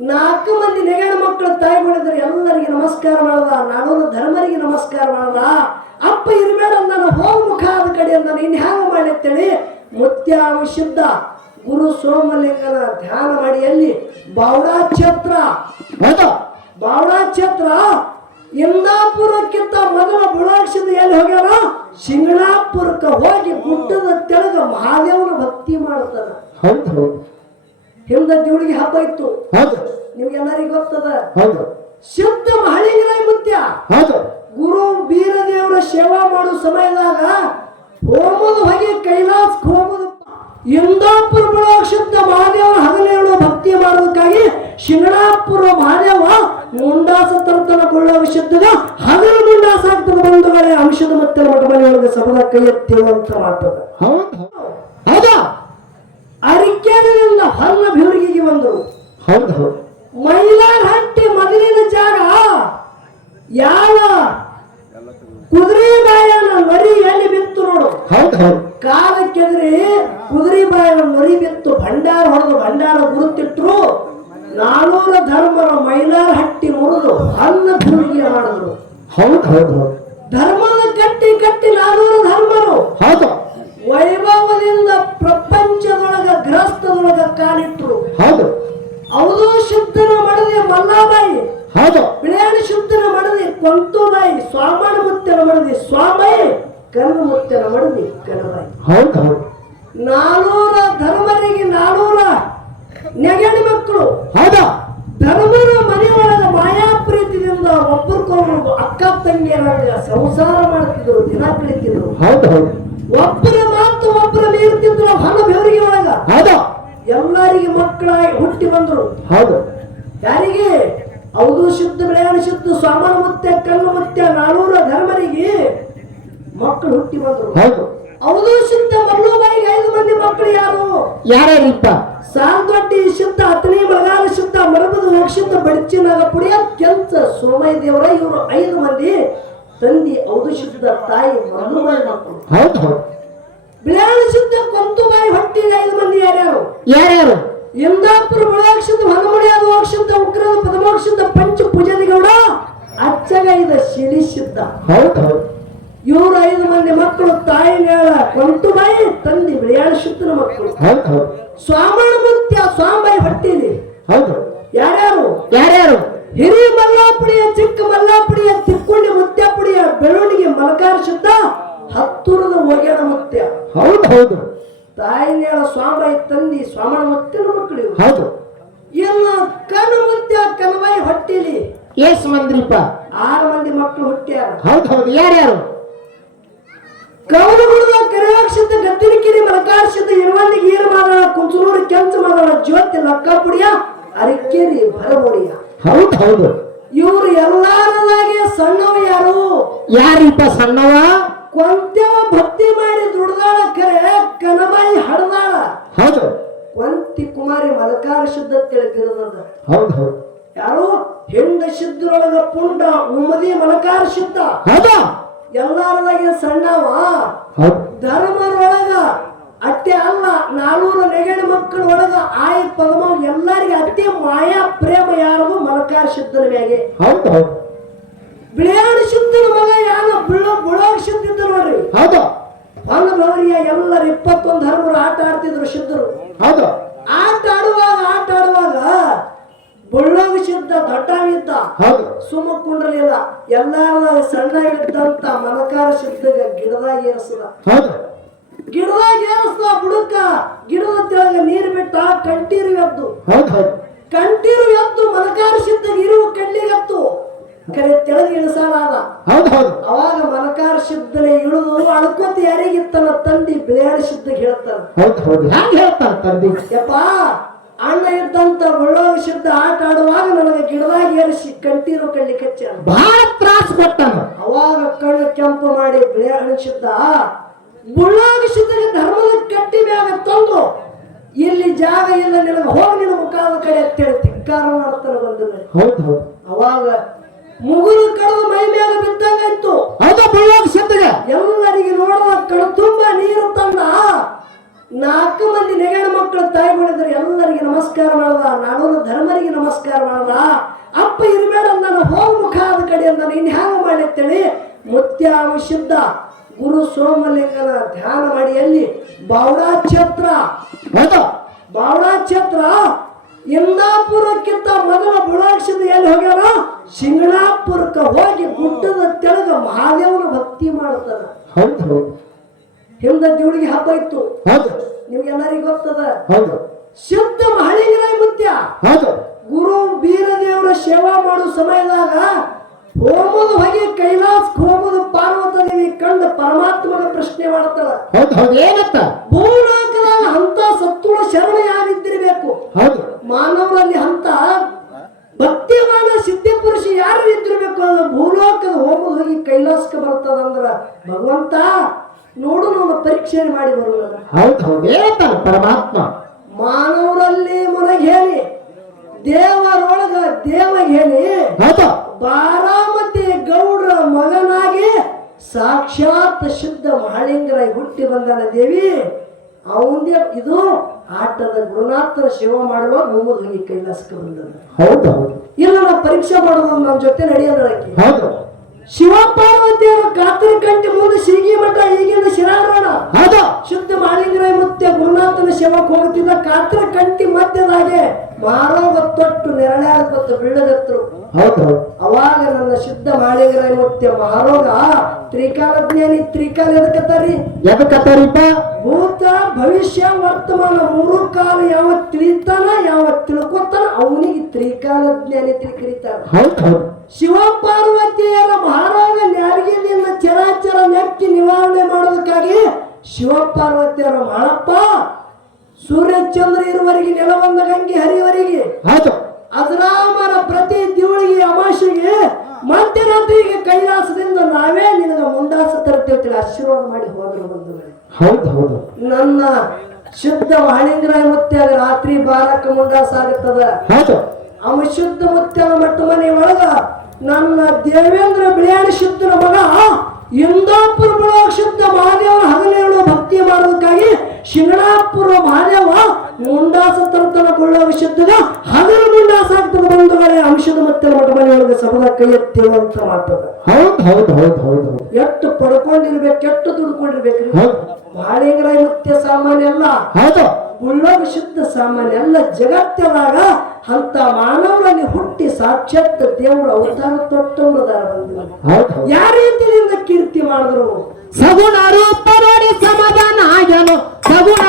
ನಾಲ್ಕು ಮಂದಿ ನೆಗಳ ಮಕ್ಕಳು ತಾಯಿ ಮಾಡಿದ್ರೆ ಎಲ್ಲರಿಗೆ ನಮಸ್ಕಾರ ಮಾಡಲ್ಲ ನಾನು ಧರ್ಮರಿಗೆ ನಮಸ್ಕಾರ ಮಾಡಲ್ಲ ಅಪ್ಪ ಇರಬೇಡ ನಾನು ಹೋಗ್ ಮುಖ ಆದ ಕಡೆ ಅಂತ ಇನ್ ಹ್ಯಾಂಗ ಮಾಡಿ ಮುತ್ಯ ಶುದ್ಧ ಗುರು ಸೋಮಲಿಂಗನ ಧ್ಯಾನ ಮಾಡಿ ಎಲ್ಲಿ ಬಾವಡಾ ಹೌದು ಬಾವಡಾ ಛತ್ರ ಇಂದಾಪುರಕ್ಕಿಂತ ಮೊದಲ ಬುಡಾಕ್ಷದ ಎಲ್ಲಿ ಹೋಗ್ಯಾರ ಶಿಂಗಣಾಪುರಕ್ಕೆ ಹೋಗಿ ಗುಡ್ಡದ ತೆಳಗ ಮಹಾದೇವನ ಭಕ್ತಿ ಮಾಡ್ತಾನ. ಹೌದು ದೇವಳಿಗೆ ಹಬ್ಬ ಇತ್ತು. ಹೌದು. ನಿಮ್ಗೆಲ್ಲರಿಗೂ ಗೊತ್ತದ? ಹೌದು. ಶುದ್ಧ ಮಹಳಿಗರಾಯ ಮುತ್ಯ. ಹೌದು. ಗುರು ಬೀರದೇವರ ಸೇವಾ ಮಾಡೋ ಸಮಯದಾಗ ಹೋಮದ ಹೊಗೆ ಕೈಲಾಸ ಹೋಮದ. ಇಂದಾಪುರ ಶಬ್ದ ಶುದ್ಧ ಮಹಾದೇವರ ಹಗಲೇಳು ಭಕ್ತಿ ಮಾಡೋದಕ್ಕಾಗಿ ಶಿಂಗಣಾಪುರ ಮಹಾದೇವ ಮುಂಡಾಸ ತರ್ತನ ಕೊಳ್ಳೋ ಶಬ್ದದ ಹಗಲು ಮುಂಡಾಸ ಆಗ್ತದ ಬಂಧುಗಳೇ ಅಂಶದ ಮತ್ತೆ ಮಠ ಮನೆಯೊಳಗೆ ಸಬದ ಕೈ ಎತ್ತಿರುವಂತ ಮಾಡ್ತದೆ ಹೌದು. ಹೌದು. ಅರಿಕೆರೆಯಿಂದ ಹೊಲ್ಲ ಬಿರುಗಿಗೆ ಬಂದರು. ಹೌದು ಹೌದು. ಮೈಲಾರ ಹಟ್ಟಿ ಮೊದಲಿನ ಜಾಗ ಯಾವ ಕುದುರೆ ಬಾಯನ ಮರಿ ಎಲ್ಲಿ ಬಿತ್ತು ನೋಡು. ಹೌದು ಹೌದು. ಕಾಲಕ್ಕೆದ್ರಿ ಕುದುರೆ ಬಾಯನ ಮರಿ ಬಿತ್ತು ಭಂಡಾರ ಹೊಡೆದು ಭಂಡಾರ ಗುರುತಿಟ್ರು. ನಾನೂರ ಧರ್ಮರ ಮೈಲಾರ ಹಟ್ಟಿ ಮುರಿದು ಹಲ್ಲ ಬಿರುಗಿ ಮಾಡಿದ್ರು ಹೌದು ಹೌದು ಹೌದು. ಧರ್ಮದ ಕಟ್ಟಿ ಕಟ್ಟಿ ನಾನೂರ ಧರ್ಮರು. ಹೌದು. ವೈಭವದಿಂದ ಕಾಲಿಟ್ರು. ಹೌದು. ಅವನು ಶುದ್ಧನ ಮಾಡದೆ ಮಲ್ಲಾಬಾಯಿ. ಹೌದು. ಬಿಳಿಯಾಣ ಶುದ್ಧನ ಮಾಡದೆ ಕೊಂತುಬಾಯಿ. ಸ್ವಾಮಣ ಮುತ್ತನ ಮಾಡದೆ ಸ್ವಾಮಿ ಕನ್ನ ಮುತ್ತನ ಮಾಡದೆ ಕನಬಾಯಿ. ಹೌದು ಹೌದು. ನಾನೂರ ಧರ್ಮರಿಗೆ ನಾನೂರ ನೆಗಣಿ ಮಕ್ಕಳು. ಹೌದು. ಧರ್ಮರ ಮನೆಯೊಳಗ ಮಾಯಾ ಪ್ರೀತಿಯಿಂದ ಒಬ್ಬರಿಗೊಬ್ಬರು ಅಕ್ಕ ತಂಗಿಯರ ಸಂಸಾರ ಮಾಡ್ತಿದ್ರು ದಿನ ಕಳಿತಿದ್ರು. ಹೌದು ಹೌದು. ಒಬ್ಬರ ಮಾತು ಒಬ್ಬರ ನೀರುತ್ತಿದ್ರು ಹೌದು ಎಲ್ಲರಿಗೆ ಮಕ್ಕಳಾಗಿ ಹುಟ್ಟಿ ಬಂದರು. ಹೌದು. ಯಾರಿಗೆ? ಅವಧು ಶುದ್ಧ ಬೆಳೆಯನ ಶುದ್ಧ ಸ್ವಾಮನ ಮತ್ತೆ ಕಲ್ಲು ಮತ್ತೆ ನಾನೂರ ಧರ್ಮರಿಗೆ ಮಕ್ಕಳು ಹುಟ್ಟಿ ಬಂದರು. ಹೌದು. ಹೌದು ಶುದ್ಧ ಬಾಯಿಗೆ ಐದು ಮಂದಿ ಮಕ್ಕಳು ಯಾರು? ಯಾರ್ಯಾರಿಪ್ಪ? ಸಾಲ್ದೊಡ್ಡಿ ಶುದ್ಧ ಹತ್ತನೇ ಮಳಗಾಲ ಶುದ್ಧ ಮರಬದು ಹೋಗ್ಶುದ್ಧ ಬಡಚಿನಾಗ ಪುಡಿಯ ಕೆಂಚ ಸೋಮಯ್ಯ ದೇವರ ಇವರು ಐದು ಮಂದಿ ತಂದಿ ಔದು ಶುದ್ಧ ತಾಯಿ ಮಲ್ಲುಬಾಯಿ ಮಕ್ಕಳು. ಹೌದು ಹೌದು. ಶುದ್ಧ ಕೊಂತುಬಾಯಿ ಹೊಟ್ಟಿಗೆ ಐದು ಮಂದಿ ಯಾರ್ಯಾರು? ಯಾರ್ಯಾರು? ಇಂದಾಪುರ ಮುಳಾಕ್ಷದ ಹೊನಮುಡಿಯಾದ ಮೋಕ್ಷದ ಉಗ್ರದ ಪದಮೋಕ್ಷದ ಪಂಚ ಪೂಜಾದಿಗೌಡ ಅಚ್ಚಗ ಇದ ಶಿಲಿ ಸಿದ್ಧ ಹೌದು. ಇವರು ಐದು ಮಂದಿ ಮಕ್ಕಳು ತಾಯಿ ನೇಳ ಕೊಂಟುಬಾಯಿ ತಂದಿ ಬಿಳಿಯಾಳ ಶುದ್ಧನ ಮಕ್ಕಳು. ಸ್ವಾಮಣ ಮುತ್ಯ ಸ್ವಾಮಿ ಹೊಟ್ಟಿಲಿ. ಹೌದು. ಯಾರ್ಯಾರು? ಯಾರ್ಯಾರು? ಹಿರಿಯ ಮಲ್ಲಾಪುಡಿಯ ಚಿಕ್ಕ ಮಲ್ಲಾಪುಡಿಯ ತಿಕ್ಕುಂಡಿ ಮುತ್ಯಾಪುಡಿಯ ಬೆಳವಣಿಗೆ ಮಲಕಾರ ಶುದ್ಧ ಮುತ್ಯ ಹೌದು. ತಾಯಿನೇಳ ತಾಯಿ ನೇಳ ಸ್ವಾಮಿ ತಂದಿ ಸ್ವಾಮನ ಮತ್ತೆ ಮಕ್ಕಳು ಹೌದು. ಎಲ್ಲ ಕಣ್ಣು ಮುತ್ಯ ಕಣವಾಯಿ ಹೊಟ್ಟಿಲಿ. ಎಸ್ ಮಂದ್ರಿಪ್ಪ. ಆರು ಮಂದಿ ಮಕ್ಕಳು ಹುಟ್ಟ್ಯಾರ. ಹೌದು ಹೌದು. ಯಾರ್ಯಾರು? ಕವಲಗುಳದ ಕರಿಯಾಕ್ಷದ ಗದ್ದಿನಕಿರಿ ಮಲಕಾರ್ಷದ ಇರುವಂದಿಗೆ ಏನು ಮಾಡೋಣ ಕುಂಚನೂರು ಕೆಂಚ ಮಾಡೋಣ ಜ್ಯೋತಿ ಲಕ್ಕಾಪುಡಿಯ ಅರಿಕೇರಿ ಭರಮುಡಿಯ. ಹೌದು ಹೌದು. ಇವರು ಎಲ್ಲಾರದಾಗೆ ಸಣ್ಣವ ಯಾರು? ಯಾರಿಪ್ಪ ಸಣ್ಣವ? ಕೊಂತೆವ ಭಕ್ತಿ ಮಾಡಿ ದುಡ್ದಾಳ ಕರೆ ಕನಬಾಯಿ ಹಡದಾಳ. ಹೌದು. ಕೊಂತಿ ಕುಮಾರಿ ಮಲಕಾರ ಶುದ್ಧ ತಿಳಿದಿರದ ಹೌದು ಹೌದು. ಯಾರು ಹೆಂಡ ಶುದ್ಧರೊಳಗ ಪುಂಡ ಉಮದಿ ಮಲಕಾರ ಶುದ್ಧ. ಹೌದು? ಎಲ್ಲಾರದಾಗೆ ಸಣ್ಣವ. ಧರ್ಮರೊಳಗ ಅತ್ತೆ ಅಲ್ಲ ನಾನೂರು ನೆಗಡಿ ಮಕ್ಕಳ ಒಳಗ ಆಯ್ ಪದಮ ಎಲ್ಲರಿಗೆ ಅತ್ತೆ ಮಾಯಾ ಪ್ರೇಮ ಯಾರು ಮಲಕಾರ ಶುದ್ಧನ ಮ್ಯಾಗೆ. ಹೌದು ಹೌದು. ಬಿಳಿಯಾಡ ಶುದ್ಧನ ಮಗ ಯಾನ ಬಿಳ ಬುಳಾಗ ಶುದ್ಧ ಇದ್ದ ನೋಡ್ರಿ. ಹೌದು. ಹೊಲದವರಿಗೆ ಎಲ್ಲರ ಇಪ್ಪತ್ತೊಂದು ಆಟ ಆಡ್ತಿದ್ರು ಶುದ್ಧರು. ಹೌದು. ಆಟ ಆಡುವಾಗ ಆಟ ಆಡುವಾಗ ಬುಳ್ಳಾಗ ಶುದ್ಧ ದೊಡ್ಡವಿದ್ದ ಹೌದು. ಸುಮ್ಮ ಕುಂಡ್ರಲಿಲ್ಲ ಎಲ್ಲಾರ ಸಣ್ಣವಿದ್ದಂತ ಮಲಕಾರ ಶುದ್ಧಗ ಗಿಡದಾಗ ಏರಿಸದ. ಹೌದು. ಗಿಡದಾಗ ಏರಿಸ್ದ ಬುಡಕ್ಕ ಗಿಡದ ತೆಳಗ ನೀರು ಬಿಟ್ಟ ಕಂಟೀರು ಎದ್ದು. ಹೌದು ಹೌದು. ಕಂಟೀರು ಎದ್ದು ಮಲಕಾರ ಅಳ್ಕೋತ ತನ್ನ ತಂದಿ ಶುದ್ಧ ಹೇಳ್ತಾನ ಹೌದು ಹೌದು. ಹ್ಯಾಂಗ ಹೇಳ್ತಾರ ತಂದಿ? ಯಪ್ಪ ಅಣ್ಣ ಇದ್ದಂತ ಒಳ್ಳೋಗ ಶುದ್ಧ ಆಟ ಆಡುವಾಗ ನನಗೆ ಗಿಡದಾಗ ಏರಿಸಿ ಕಂಟೀರು ಕಳ್ಳಿ ಕಚ್ಚ ಬಹಳ ತ್ರಾಸ ಕೊಟ್ಟಾನ. ಅವಾಗ ಕಣ್ಣು ಕೆಂಪು ಮಾಡಿ ಬಿಳಿಯಾಡ ಶುದ್ಧ ಮುಳ್ಳಾಗ ಶುದ್ಧಗೆ ಧರ್ಮದ ಕಟ್ಟಿ ಮ್ಯಾಗ ತಂದು ಇಲ್ಲಿ ಜಾಗ ಇಲ್ಲ ನಿನಗೆ ಹೋಗಿ ನಿನ್ನ ಮುಖಾದ ಕಡೆ ಅಂತೇಳಿ ಧಿಕ್ಕಾರ ಮಾಡ್ತಾರೆ ಬಂದ ಹೌದು ಹೌದು. ಅವಾಗ ಮುಗುರು ಕಡದು ಮೈ ಮ್ಯಾಗ ಬಿದ್ದಂಗಾಯ್ತು. ಎಲ್ಲರಿಗೆ ನೋಡುವ ಮಕ್ಕಳು ತುಂಬಾ ನೀರು ತಂದ. ನಾಲ್ಕು ಮಂದಿ ನೆಗಣ ಮಕ್ಕಳು ತಾಯಿ ಮಾಡಿದ್ರೆ ಎಲ್ಲರಿಗೆ ನಮಸ್ಕಾರ ಮಾಡದ ನಾನು ಧರ್ಮರಿಗೆ ನಮಸ್ಕಾರ ಮಾಡದ ಅಪ್ಪ ಇರಬೇಡ ನಾನು ಹೋಗ ಮುಖ ಆದ ಕಡೆ ನಾನು ಇನ್ ಹ್ಯಾಂಗ ಮಾಡಿರ್ತೇನೆ ಮುತ್ಯ ಶುದ್ಧ ಗುರು ಸೋಮಲಿಂಗನ ಧ್ಯಾನ ಮಾಡಿ ಅಲ್ಲಿ ಬಾವಡಾ ಛತ್ರ ಬಾವಡಾ ಇಂದಾಪುರಕ್ಕಿಂತ ಮೊದಲ ಬುಳಾಕ್ಷದ ಎಲ್ಲಿ ಹೋಗ್ಯಾರ ಶಿಂಗಣಾಪುರಕ್ಕೆ ಹೋಗಿ ಗುಡ್ಡದ ತೆಳಗ ಮಹಾದೇವನ ಭಕ್ತಿ ಮಾಡ್ತಾನ. ಹೌದು. ಹೌದು ದೇವಳಿಗೆ ಹಬ್ಬ ಇತ್ತು? ಹೌದು. ನಿಮ್ಗೆಲ್ಲರಿಗೂ ಗೊತ್ತದ? ಹೌದು. ಶುದ್ಧ ಮಹಳಿಗರಾಯ ಮುತ್ಯ. ಹೌದು. ಗುರು ಬೀರದೇವರ ಸೇವಾ ಮಾಡೋ ಸಮಯದಾಗ ಹೋಮದ ಹೊಗೆ ಕೈಲಾಸ ಹೋಮದ ಪಾರ್ವತ ದೇವಿ ಕಂಡ ಪರಮಾತ್ಮನ ಪ್ರಶ್ನೆ ಮಾಡ್ತಾಳ. ಹೌದು ಹೌದು. ಏನತ್ತ? ಭೂಲೋಕದಾಗ ಅಂತ ಸತ್ತುಳ ಶರಣ ಯಾರಿದ್ದಿರಬೇಕು ಹೌದು. ಮಾನವರಲ್ಲಿ ಹಂತ ಭಕ್ತಿಯವಾದ ಸಿದ್ಧ ಯಾರು ನಿಂತಿರ್ಬೇಕು ಅಂದ್ರೆ ಭೂಲೋಕದ ಹೋಮದ ಹೋಗಿ ಕೈಲಾಸಕ್ಕೆ ಬರ್ತದಂದ್ರ ಭಗವಂತ? ನೋಡು ನಾವು ಪರೀಕ್ಷೆ ಮಾಡಿ ಬರೋಣ ಹೌದು ಹೌದು. ಏನತ್ತ ಪರಮಾತ್ಮ. ಮಾನವರಲ್ಲಿ ಮುನಗ್ ಹೇಳಿ ದೇವರೊಳಗ ದೇವ ಹೇಳಿ ಹೌದು. ಬಾರಾಮತಿ ಗೌಡ್ರ ಮಗನಾಗಿ ಸಾಕ್ಷಾತ್ ಶುದ್ಧ ಮಹಾಲಿಂಗರ ಹುಟ್ಟಿ ಬಂದನ ದೇವಿ. ಅವಂದೇ ಇದು ಆಟದ ಗುರುನಾಥರ ಶಿವ ಮಾಡುವ ಹೋಗಿ ಕೈಲಾಸಕ್ಕೆ ಹೌದು. ಇಲ್ಲ ನಾವು ಪರೀಕ್ಷೆ ಮಾಡೋದು ನಮ್ಮ ಜೊತೆ ನಡೆಯೋದಕ್ಕೆ ಹೌದು. ಶಿವ ಪಾರ್ವತಿಯರು ಕಾತರ ಕಂಟಿ ಮುಂದೆ ಸಿಗಿ ಮಠ ಈಗಿನ ಶಿರಾಡೋಣ ಹೌದು. ಶುದ್ಧ ಮಾಲಿಂಗರಾಯ ಮುತ್ಯ ಗುರುನಾಥನ ಸೇವಕ್ಕೆ ಹೋಗುತ್ತಿದ್ದ ಕಾತರ ಕಂಟಿ ಮಧ್ಯದಾಗೆ ಮಾರೋಗ ತೊಟ್ಟು ನೆರಳಾಡ್ಕೊತ್ತು ಬೀಳಗತ್ರು ಹೌದು. ಅವಾಗ ನನ್ನ ಶುದ್ಧ ಮಾಳಿಗರ ಮುತ್ಯ ಮಹಾರೋಗ ತ್ರಿಕಾಲ ಜ್ಞಾನಿ ತ್ರಿಕಾಲ ಎದಕತ್ತಾರಿ ಎದಕತ್ತಾರಿಪ್ಪ ಭೂತ ಭವಿಷ್ಯ ವರ್ತಮಾನ ಮೂರು ಕಾಲ ಯಾವ ತಿಳಿತಾನ ಯಾವ ತಿಳ್ಕೊತಾನ ಅವನಿಗೆ ತ್ರಿಕಾಲ ಜ್ಞಾನಿ ಹೌದು ಶಿವ ಪಾರ್ವತಿಯರ ಮಹಾರಾಗ ನ್ಯಾರಿಗಿನಿಂದ ಚರಾಚರ ನೆಕ್ಕಿ ನಿವಾರಣೆ ಮಾಡೋದಕ್ಕಾಗಿ ಶಿವ ಪಾರ್ವತಿಯರ ಮಾಡಪ್ಪ ಸೂರ್ಯಚಂದ್ರ ಇರುವವರೆಗೆ ನೆಲವಂದ ಗಂಗೆ ಹರಿಯುವರಿಗೆ ಹೌದು. ಅಜರಾಮರ ಪ್ರತಿ ದಿವಳಿಗೆ ಅಮಾಶೆಗೆ ಮಧ್ಯರಾತ್ರಿಗೆ ಕೈಲಾಸದಿಂದ ನಾವೇ ನಿನಗ ಮುಂಡಾಸ ತರುತ್ತೇವೆ ಆಶೀರ್ವಾದ ಮಾಡಿ ಹೋದ್ರು ಬಂಧುಗಳೇ ಹೌದು ಹೌದು. ನನ್ನ ಶುದ್ಧ ಮಹಳಿಂಗರಾಯ ಮುತ್ಯಾಗ ರಾತ್ರಿ ಬಾರಕ್ಕ ಮುಂಡಾಸ ಆಗುತ್ತದ. ಹೌದು. ಅವ ಶುದ್ಧ ಮುತ್ತನ ಮಟ್ಟ ಮನೆ ಒಳಗ ನನ್ನ ದೇವೇಂದ್ರ ಬಿಳಿಯಾಣಿ ಶುದ್ಧನ ಮಗ ಇಂದಾಪುರ ಬೀಳೋ ಶುದ್ಧ ಮಹಾದೇವನ ಹಗಲೇಳು ಭಕ್ತಿ ಮಾಡೋದಕ್ಕಾಗಿ ಶಿಂಗಣಾಪುರ ಮಹಾದೇವ ಮುಂಡಾಸ ವಿಷಯದ ಹಗಲು ಮುಂಡಾಸ ಆಗ್ತದ ಬಂಧುಗಳೇ ಅಂಶದ ಮತ್ತೆ ಮಠ ಮನೆಯೊಳಗೆ ಸಬಲ ಸಬದ ಕೈ ಎತ್ತಿರುವಂತ ಮಾಡ್ತದ. ಹೌದು ಹೌದು ಹೌದು ಹೌದು ಎಷ್ಟು ಪಡ್ಕೊಂಡಿರ್ಬೇಕು ಎಷ್ಟು ದುಡ್ಕೊಂಡಿರ್ಬೇಕು. ಬಾಳೆಗಳ ಮುತ್ಯ ಸಾಮಾನ್ಯ ಅಲ್ಲ. ಹೌದು. ಉಳ್ಳೋಗ ಶುದ್ಧ ಸಾಮಾನ್ಯ ಎಲ್ಲ ಜಗತ್ತದಾಗ ಅಂತ ಮಾನವರಲ್ಲಿ ಹುಟ್ಟಿ ಸಾಕ್ಷಾತ್ ದೇವರ ಅವತಾರ ತೊಟ್ಟವರದಾರ ಬಂದು ಹೌದು ಹೌದು. ಯಾವ ರೀತಿಯಿಂದ ಕೀರ್ತಿ ಮಾಡಿದ್ರು? ಸಗುಣ ರೂಪ ನೋಡಿ ಸಮಾಧಾನ ಆಗನು ಸಗುಣ